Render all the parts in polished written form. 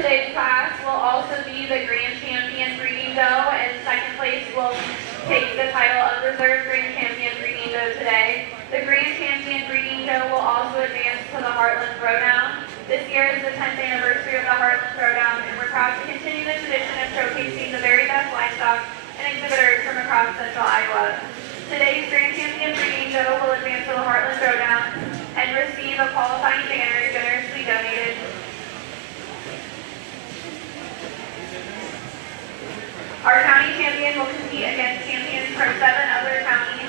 today's class will also be the Grand Champion Breeding Doe, and second place will take the title of Reserve Grand Champion Breeding Doe today. The Grand Champion Breeding Doe will also advance to the Heartland Throwdown. This year is the 10th anniversary of the Heartland Throwdown, and we're proud to continue the tradition of showcasing the very best livestock and exhibitors from across Central Iowa. Today's Grand Champion Breeding Doe will advance to the Heartland Throwdown and receive a qualifying banner generously donated. Our county champion will compete against champions from 7 other counties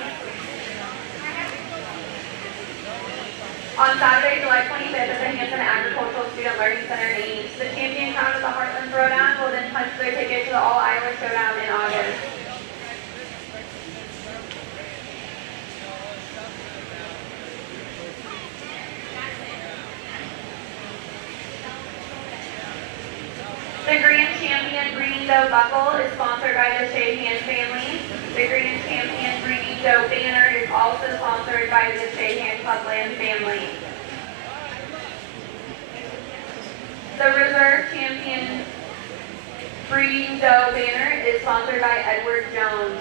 on Saturday, July 25th at the Hanson Agricultural Student Learning Center in Ames. The champion crowned at the Heartland Throwdown will then punch their ticket to the All-Iowa Showdown in August. The Grand Champion Breeding Doe buckle is sponsored by the Shahan family. The Grand Champion Breeding Doe banner is also sponsored by the Shahan Clubland family. The Reserve Champion Breeding Doe banner is sponsored by Edward Jones.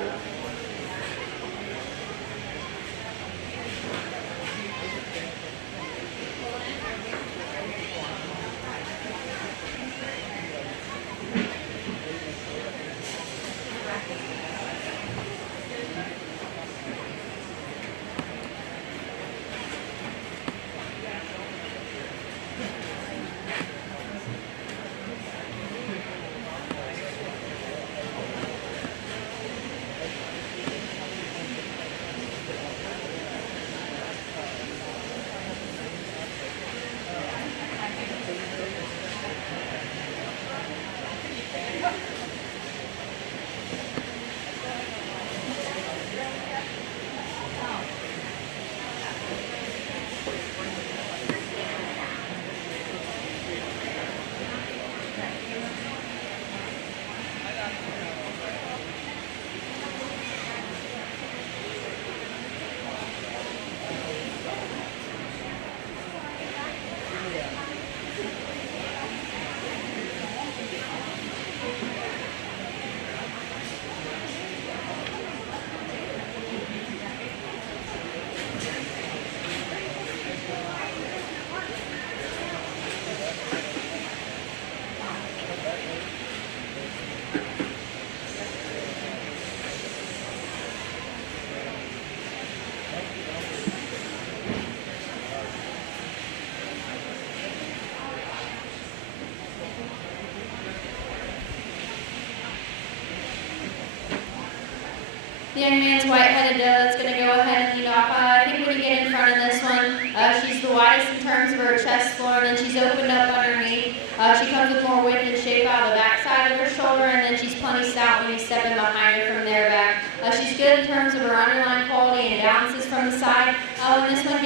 The young man's white-headed doe that's going to go ahead and lead off. I think when you get in front of this one, she's the widest in terms of her chest floor, and then she's opened up underneath. She comes with more width and shape out of the back side of her shoulder, and then she's plenty stout when you step in behind her from there back. She's good in terms of her underline quality and balances from the side. When this one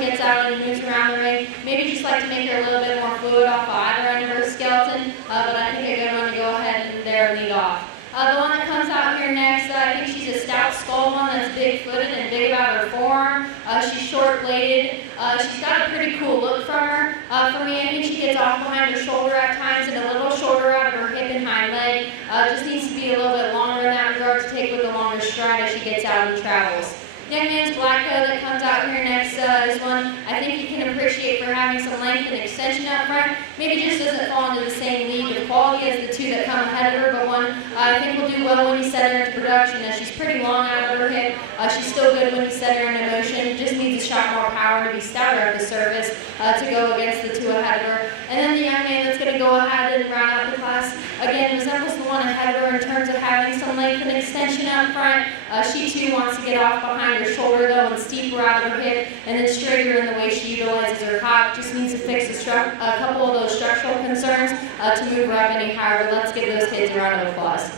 gets out and moves around the ring, maybe just like to make her a little bit more fluid off of either end of her skeleton, but I think a good one to go ahead and there lead off. The one that comes out here next, I think she's a stout skull one that's big-footed and big about her forearm. She's short-bladed. She's got a pretty cool look from her. For me, I think she gets off behind her shoulder at times and a little shorter out of her hip and hind leg. Just needs to be a little bit longer in that regard to take with the longer stride as she gets out and travels. Young man's black doe that comes out here next is one I think you can appreciate for having some length and extension up front. Maybe just doesn't fall into the same league of quality as the two that come ahead of her, but one I think will do well when you set her into production, as she's pretty long out of her hip. She's still good when you set her into motion. Just needs a shot more power to be stouter at the surface to go against the two ahead of her. And then the young man that's going to go ahead and round out the class, again, resembles the one ahead of her in terms of having some length and extension up front. She too wants to get off behind her shoulder though and steeper out of her hip, and then straighter in the way she utilizes her hop. Just needs to fix a couple of those structural concerns to move her up any higher. But let's give those kids a round of applause.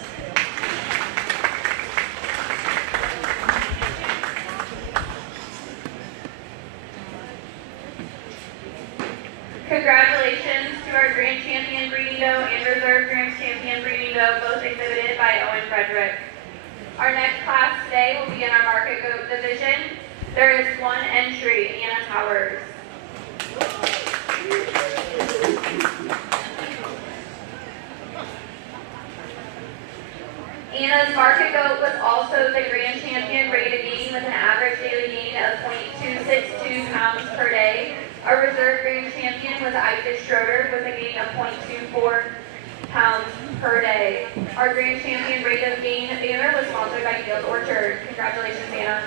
Congratulations to our Grand Champion Breeding Doe and Reserve Grand Champion Breeding Doe, both exhibited by Owen Frederick. Our next class today will be in our market goat division. There is one entry, Anna Towers. Anna's market goat was also the grand champion rated gain with an average daily gain of 0.262 pounds per day. Our reserve grand champion was Isaac Schroeder with a gain of 0.24 pounds per day. Our grand champion rate of gain banner was sponsored by Field Orchard. Congratulations, Anna.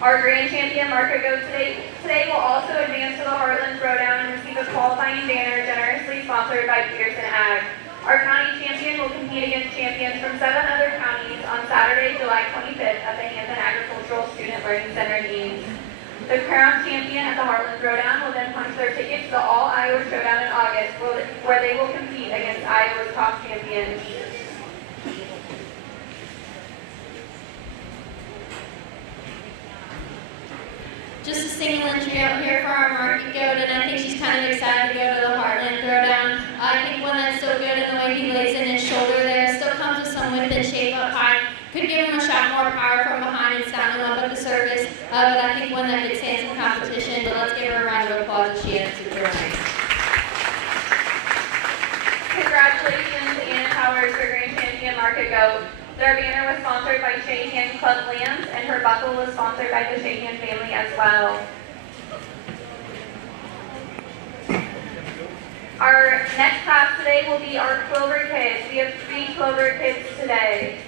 Our grand champion market goat today will also advance to the Heartland Throwdown and receive a qualifying banner generously sponsored by Peterson Ag. Our county champion will compete against champions from 7 other counties on Saturday, July 25th at the Hampton Agricultural Student Learning Center in Ames. The crowned champion at the Heartland Throwdown will then punch their ticket to the All Iowa Showdown in August, where they will compete against Iowa's top champions. Just a single entry out here for our market goat, and I think she's kind of excited to go to the Heartland Throwdown. I think one that's so good in the way he lays in his shoulder there, still comes with some whip and shape up high. Could give him a shot more power from behind and sound him up at the surface, but I think one that could stand some competition. But let's give her a round of applause as she enters the ring. Congratulations, Anna Powers, for grand champion market goat. Their banner was sponsored by Shahan Club Lands, and her buckle was sponsored by the Shahan family as well. Our next class today will be our Clover Kids. We have 3 Clover Kids today.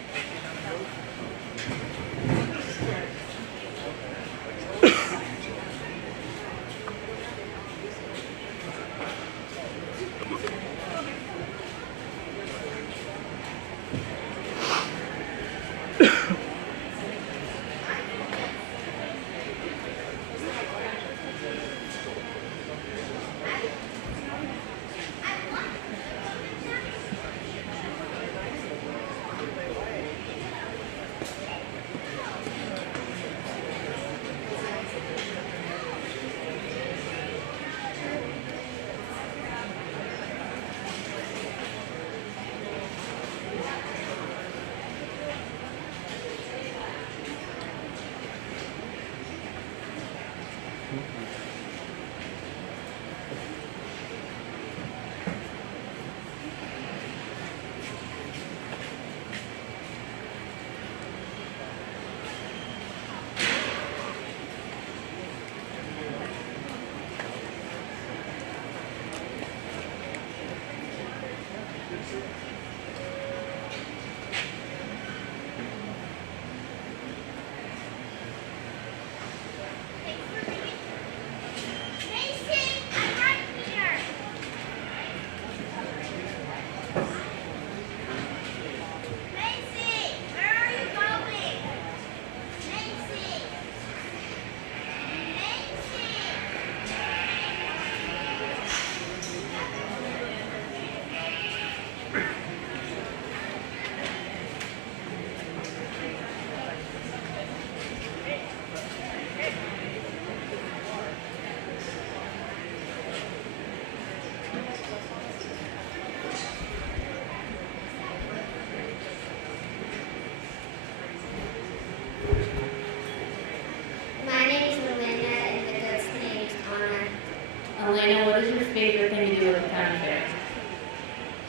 Elena, what is your favorite thing to do at the county fair?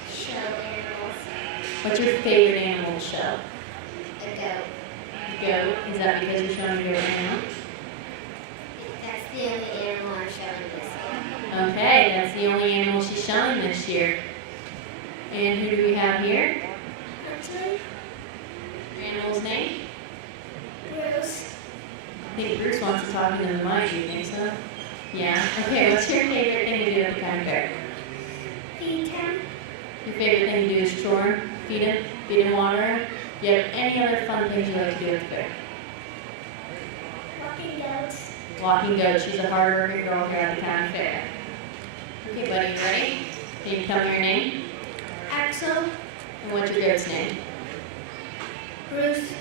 Show animals. What's your favorite animal to show? A goat. Goat. Is that because you're showing your animal? That's the only animal I'm showing this year. Okay, that's the only animal she's showing this year. And who do we have here? Actually, Your animal's name? Bruce. I think Bruce wants to talk into the mic. Do you think so? Yeah. Okay, what's your favorite thing to do at the county fair? Feed him. Your favorite thing to do is chore him, feed him water. Do you have any other fun things you like to do at the fair? Walking goats. Walking goat. She's a hard-working girl here at the county fair. Okay, buddy, you ready? Can you tell me your name? Axel. And what's your goat's name? Bruce.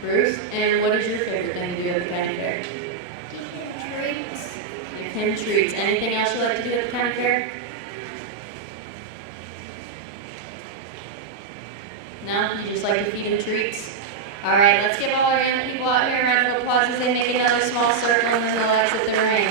Bruce. And what is your favorite thing to do at the county fair? Drinks. Give him treats. Anything else you like to do at the county fair? No? You just like to feed him treats? All right, let's give all our young people out here a round of applause as they make another small circle and then they'll exit the ring.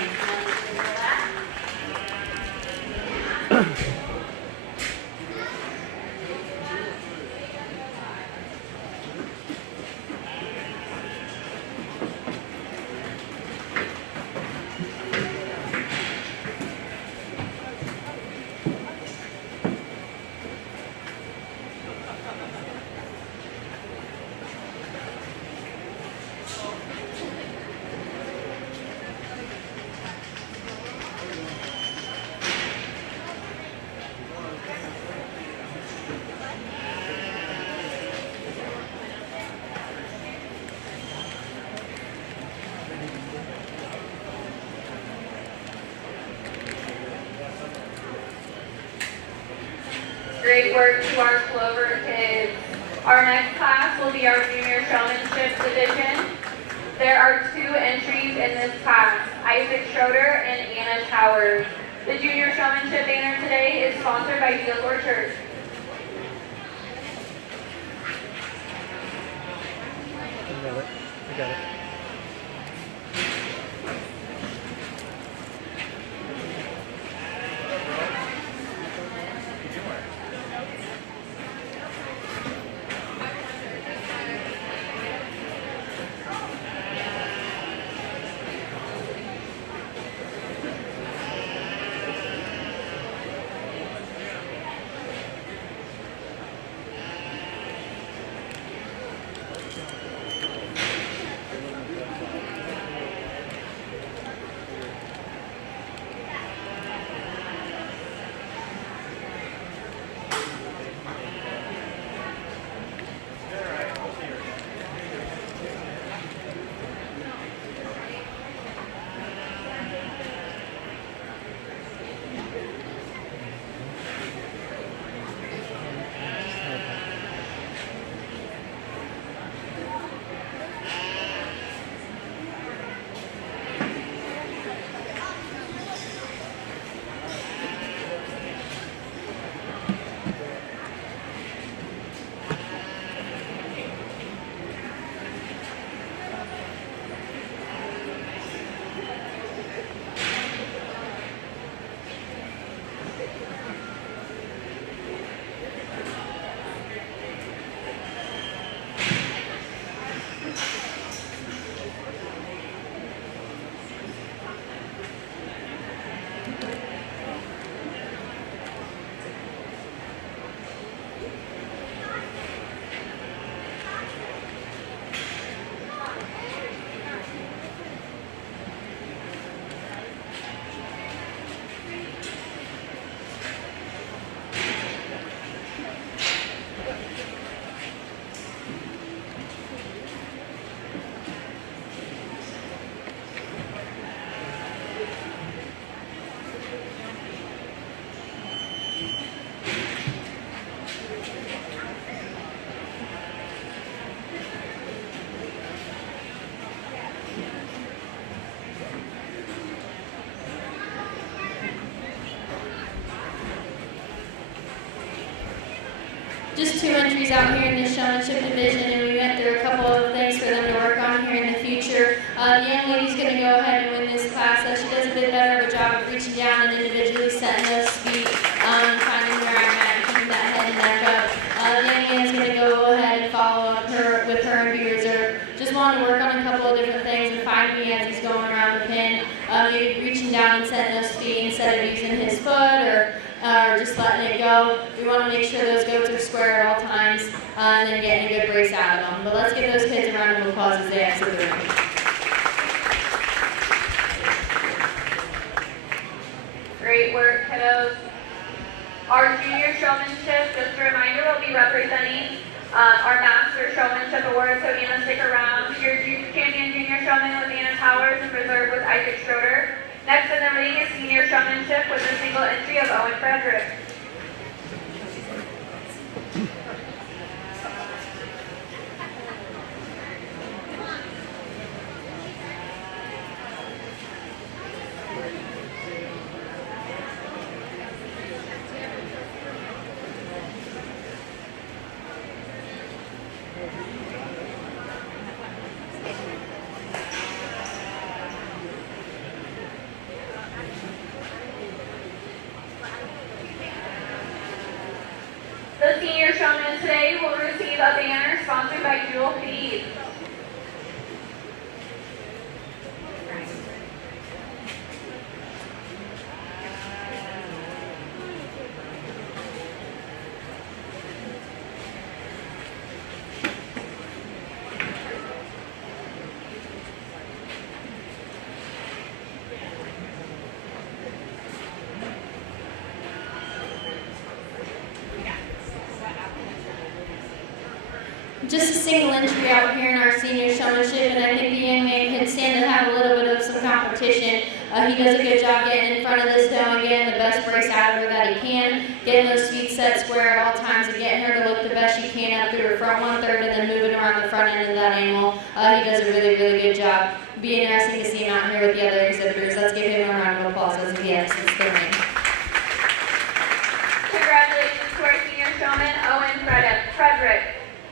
Great work to our Clover kids. Our next class will be our junior showmanship division. There are 2 entries in this class, Isaac Schroeder and Anna Towers. The junior showmanship banner today is sponsored by Fieldworth Church. I got it. Just 2 entries out here in the showmanship division, and we went through a couple of things for them to work on here in the future. The young lady's going to go ahead and win this class. She does a bit better of a job of reaching down and individually setting those feet and finding where I'm at and keeping that head and neck up. The young man's going to go ahead and follow up with her and be reserved. Just wanted to work on a couple of different things and find me as he's going around the pin. Maybe reaching down and setting those feet instead of using his foot or just letting it go. We want to make sure those goats are square at all times and then getting a good brace out of them. But let's give those kids a round of applause as they exit the ring. Great work, kiddos. Our junior showmanship, just a reminder, will be representing our Master Showmanship Award, so Anna, stick around. Your champion junior showman was Anna Towers and reserve was Isaac Schroeder. Next in the ring is senior showmanship with a single entry of Owen Frederick. The senior showman today will receive a banner sponsored by Jewel Feed. Just a single entry out here in our senior showmanship, and I think the young man can stand to have a little bit of some competition. He does a good job getting in front of this doe and getting the best brace out of her that he can, getting those feet set square at all times and getting her to look the best she can up through her front 1/3 and then moving around the front end of that animal. He does a really, really good job. It'd be interesting to see him out here with the other exhibitors. Let's give him a round of applause as he exits the ring. Congratulations to our senior showman, Owen Frederick.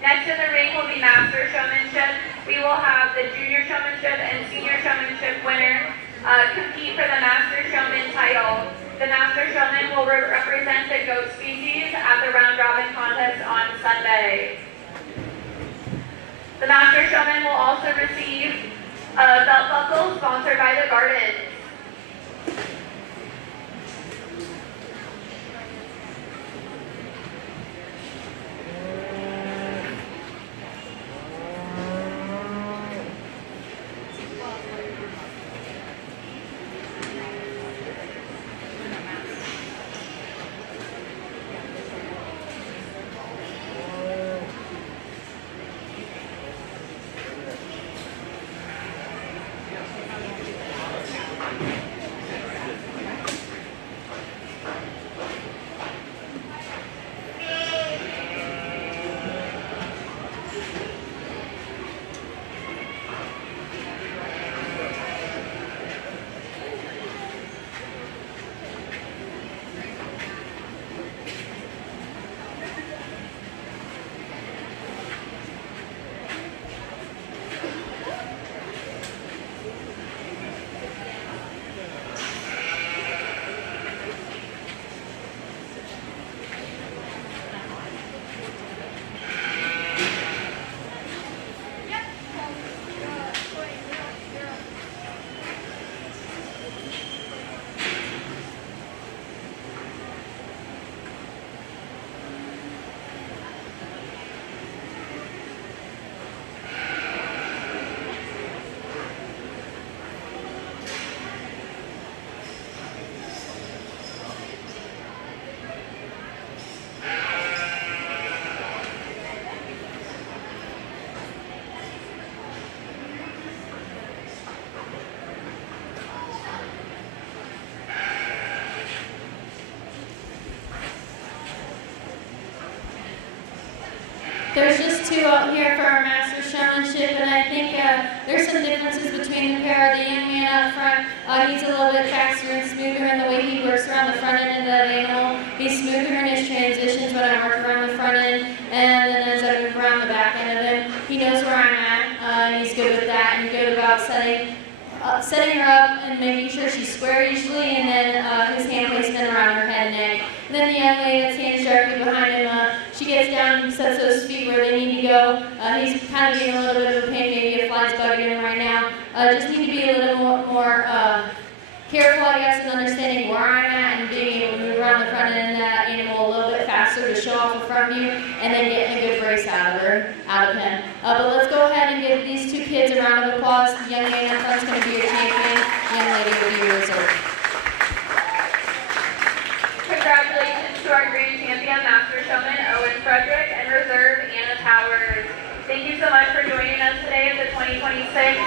Next in the ring will be master showmanship. We will have the junior showmanship and senior showmanship winner compete for the master showman title. The master showman will represent the goat species at the round robin contest on Sunday. The master showman will also receive a belt buckle sponsored by the Gardens. There's just two out here for our master showmanship, and I think there's some differences between the pair. The young man up front, he's a little bit faster and smoother in the way he works around the front end of that animal. He's smoother in his transitions when I work around the front end, and then as I move around the back end of him, he knows where I'm at, and he's good with that, and good about setting her up and making sure she's square usually, and then his hand placement around her head and neck. And then the young lady that's hands directly behind him, she gets down and sets those feet where they need to go. He's kind of getting a little bit of a pain, maybe a fly's bugging him right now. Just need to be a little more careful, I guess, in understanding where I'm at and being able to move around the front end of that animal a little bit faster to show off in front of you, and then getting a good brace out of him. But let's go ahead and give these two kids a round of applause. The young lady in front is going to be your champion. The young lady will be your reserve. Congratulations to our Greene champion, master showman Owen Frederick, and reserve Anna Towers. Thank you so much for joining us today at the 2026